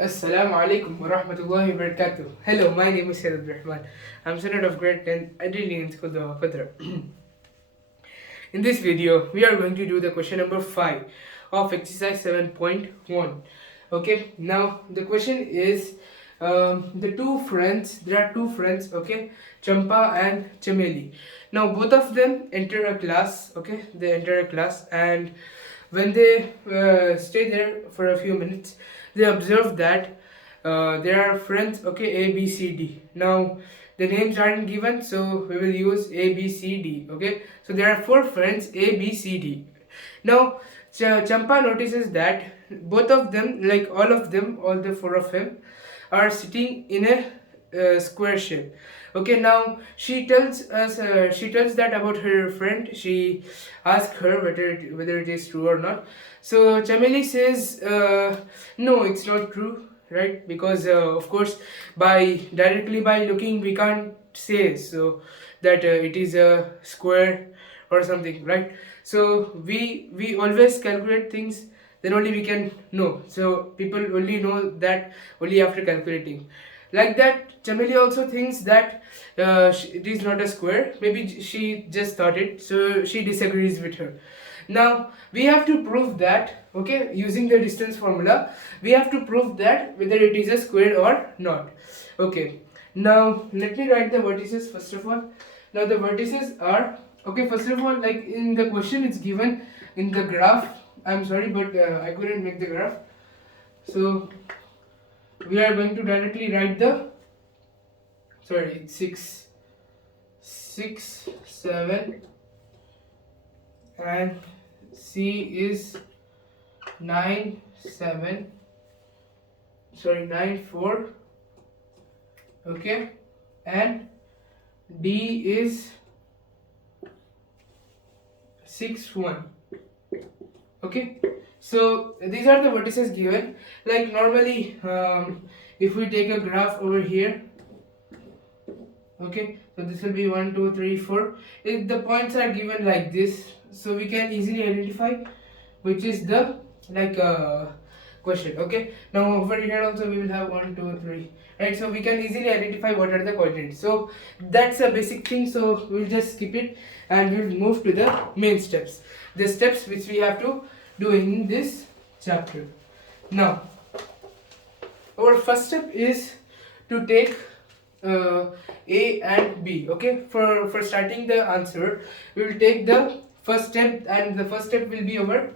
Assalamu alaikum wa rahmatullahi wa barakatuh. Hello, my name is Sayyid Rahman. I'm student of grade 10 Adrenaline School of Qadr. In this video, we are going to do the question number 5 of exercise 7.1. Okay, now the question is there are two friends, okay, Champa and Chameli. Now, both of them enter a class, okay, they enter a class, and when they stay there for a few minutes, they observe that there are friends, okay, A, B, C, D. Now, the names aren't given, so we will use A, B, C, D, okay. So there are four friends A, B, C, D. Now, Champa notices that both of them, like all of them, all the four of them, are sitting in a square shape. Okay, now she tells that about her friend. She asks her whether it is true or not. So Chameli says, no, it's not true, right? Because of course, by directly by looking, we can't say so that it is a square or something, right? So we always calculate things, then only we can know. So people only know that only after calculating. Like that, Chameli also thinks that it is not a square. Maybe she just thought it, so she disagrees with her. Now we have to prove that, okay, using the distance formula, we have to prove that whether it is a square or not. Okay, now let me write the vertices first of all. Now the vertices are, okay, first of all, like in the question it's given in the graph. I'm sorry, but I couldn't make the graph. So we are going to directly write the, sorry, it's 6 7, and C is 9 7, sorry, 9 4, okay, and D is 6 1. Okay, so these are the vertices given. Like normally, if we take a graph over here, okay, so this will be 1 2 3 4. If the points are given like this, so we can easily identify which is the, like, question. Okay, now over here also we will have 1 2 3, right? So we can easily identify what are the coordinates. So that's a basic thing, so we'll just skip it and we'll move to the main steps, the steps which we have to do in this chapter. Now our first step is to take A and B. Okay, for starting the answer, we will take the first step, and the first step will be our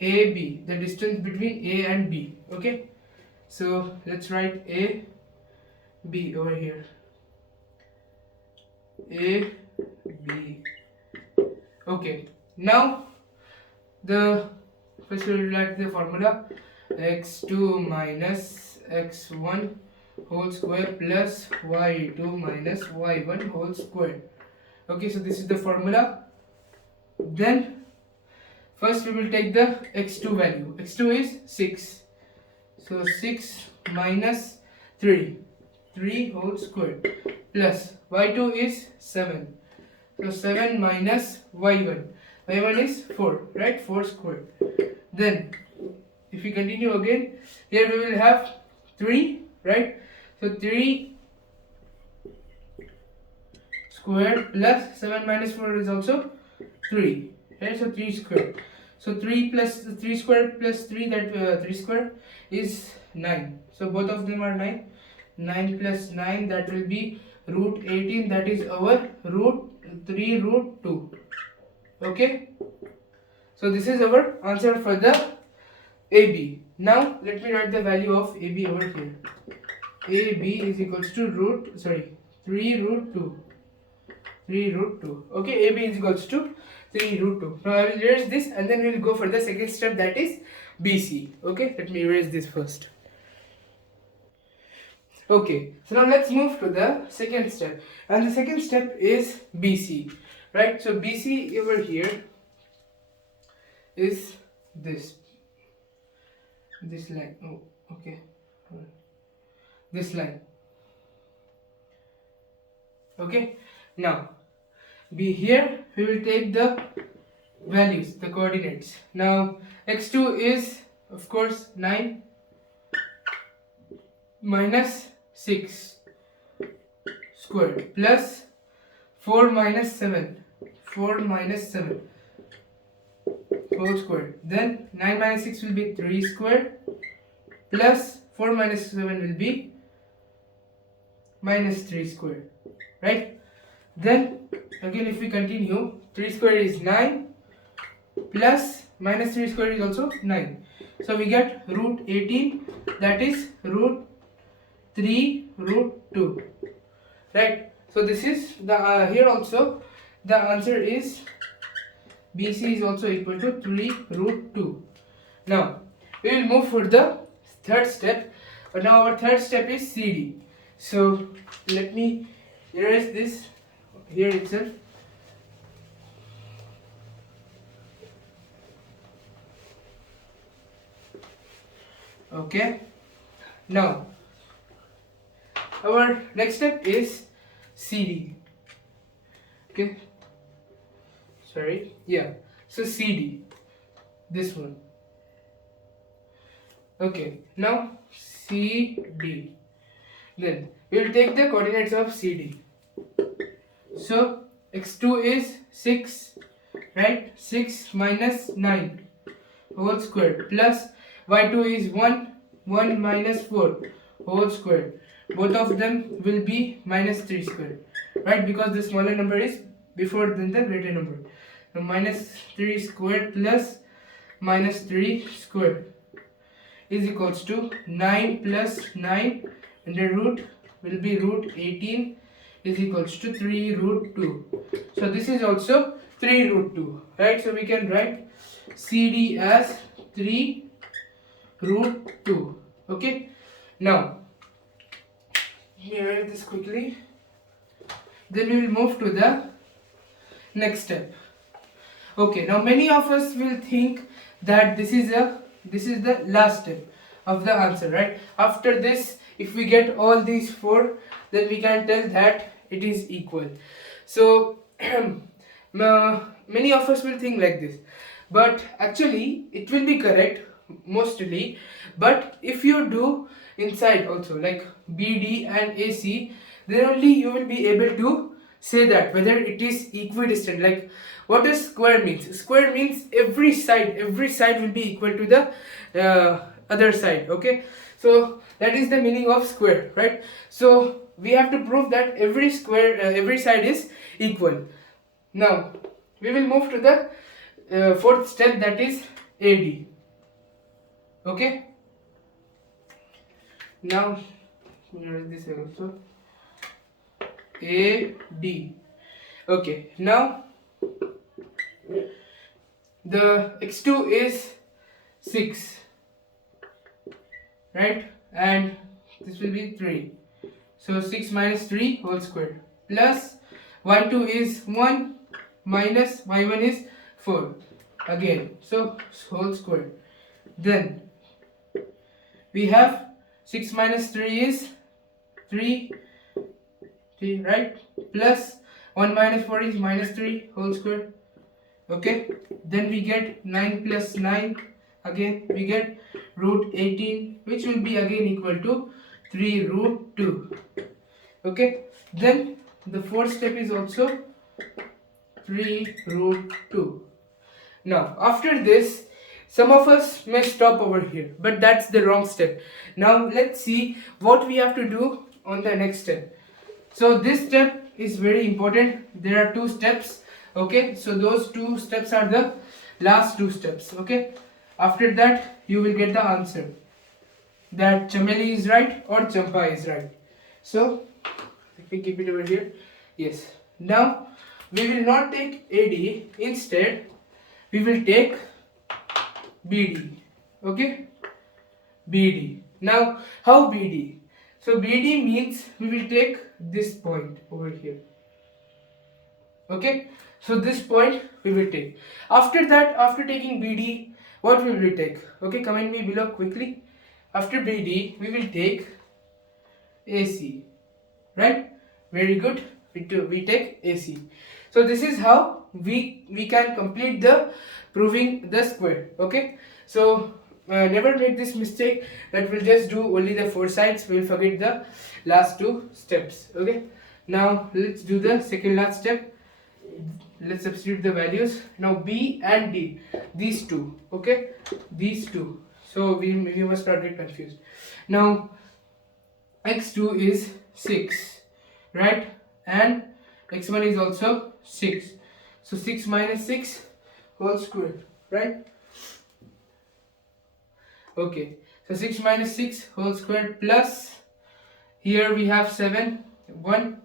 AB, the distance between A and B. Okay, so let's write A B over here. A B. Okay, now the first we will write the formula: x2 minus x1 whole square plus y2 minus y1 whole square. Okay, so this is the formula. Then first we will take the x2 value. x2 is 6, so 6 minus 3 whole square, plus y2 is 7, so 7 minus y1 is 4, right? 4 square. Then if we continue again, here we will have 3, right? So 3 square plus 7 minus 4 is also 3, right? So 3 square. So 3 plus 3 square plus 3, that 3 square is 9. So both of them are 9. 9 plus 9, that will be root 18, that is our root 3 root 2. Okay, so this is our answer for the AB. Now let me write the value of AB over here. AB is equals to 3 root 2. 3 root 2. Okay, AB is equals to 3 root 2. Now I will erase this and then we will go for the second step, that is BC. Okay, let me erase this first. Okay, so now let's move to the second step, and the second step is BC, right? So BC over here is this line. Oh, okay, this line. Okay, now be here we will take the values, the coordinates. Now x2 is of course 9, minus 6 squared plus 4 minus 7 whole squared. Then 9 minus 6 will be 3 squared plus 4 minus 7 will be minus 3 squared, right? Then again if we continue, 3 squared is 9 plus minus 3 squared is also 9. So we get root 18, that is root 3 root 2, right? So this is the here also the answer is BC is also equal to 3 root 2. Now we will move for the third step. Now our third step is CD. So let me erase this here itself. Okay, now our next step is CD. Okay, sorry, yeah, so CD, this one. Okay, now CD, then we will take the coordinates of CD. So x2 is 6, right? 6 minus 9 whole square plus y2 is 1 minus 4 whole square. Both of them will be minus 3 square, right? Because the smaller number is before than the greater number. So minus 3 square plus minus 3 square is equals to 9 plus 9 under root will be root 18 is equals to 3 root 2. So this is also 3 root 2, right? So we can write CD as 3 root 2. Okay, now let me write this quickly. Then we will move to the next step. Okay, now many of us will think that this is the last step of the answer, right? After this, if we get all these four, then we can tell that it is equal. So many of us will think like this, but actually it will be correct mostly. But if you do inside also like BD and AC, then only you will be able to say that whether it is equidistant. Like what does square means? Square means every side will be equal to the other side. Okay, so that is the meaning of square, right? So we have to prove that every side is equal. Now we will move to the fourth step, that is AD. Okay, now here is this also AD. Okay, now the x2 is 6, right? And this will be 3. So 6 minus 3 whole square plus y2 is 1 minus y1 is 4 again, so whole square. Then we have 6 minus 3 is 3, right? Plus 1 minus 4 is minus 3 whole square. Okay, then we get 9 plus 9, again we get root 18, which will be again equal to 3 root 2. Okay, then the fourth step is also 3 root 2. Now after this, some of us may stop over here, but that's the wrong step. Now let's see what we have to do on the next step. So this step is very important. There are 2 steps. Okay, so those 2 steps are the last 2 steps. Okay, after that you will get the answer that Chameli is right or Champa is right. So let me keep it over here. Yes, now we will not take AD, instead we will take BD. Okay, BD. Now how BD? So BD means we will take this point over here. Okay, so this point we will take. After that, after taking BD, what will we take? Okay, comment me below quickly. After BD, we will take AC, right? Very good. We take AC. So this is how we can complete the proving the square. Okay, so never make this mistake that we'll just do only the four sides, we'll forget the last two steps. Okay, now let's do the second last step. Let's substitute the values. Now b and d, these two, okay, these two, so we must not get confused. Now x2 is 6, right, and x1 is also 6, so 6 minus 6 whole square, right? Okay, so 6 minus 6 whole square plus, here we have 7, 1,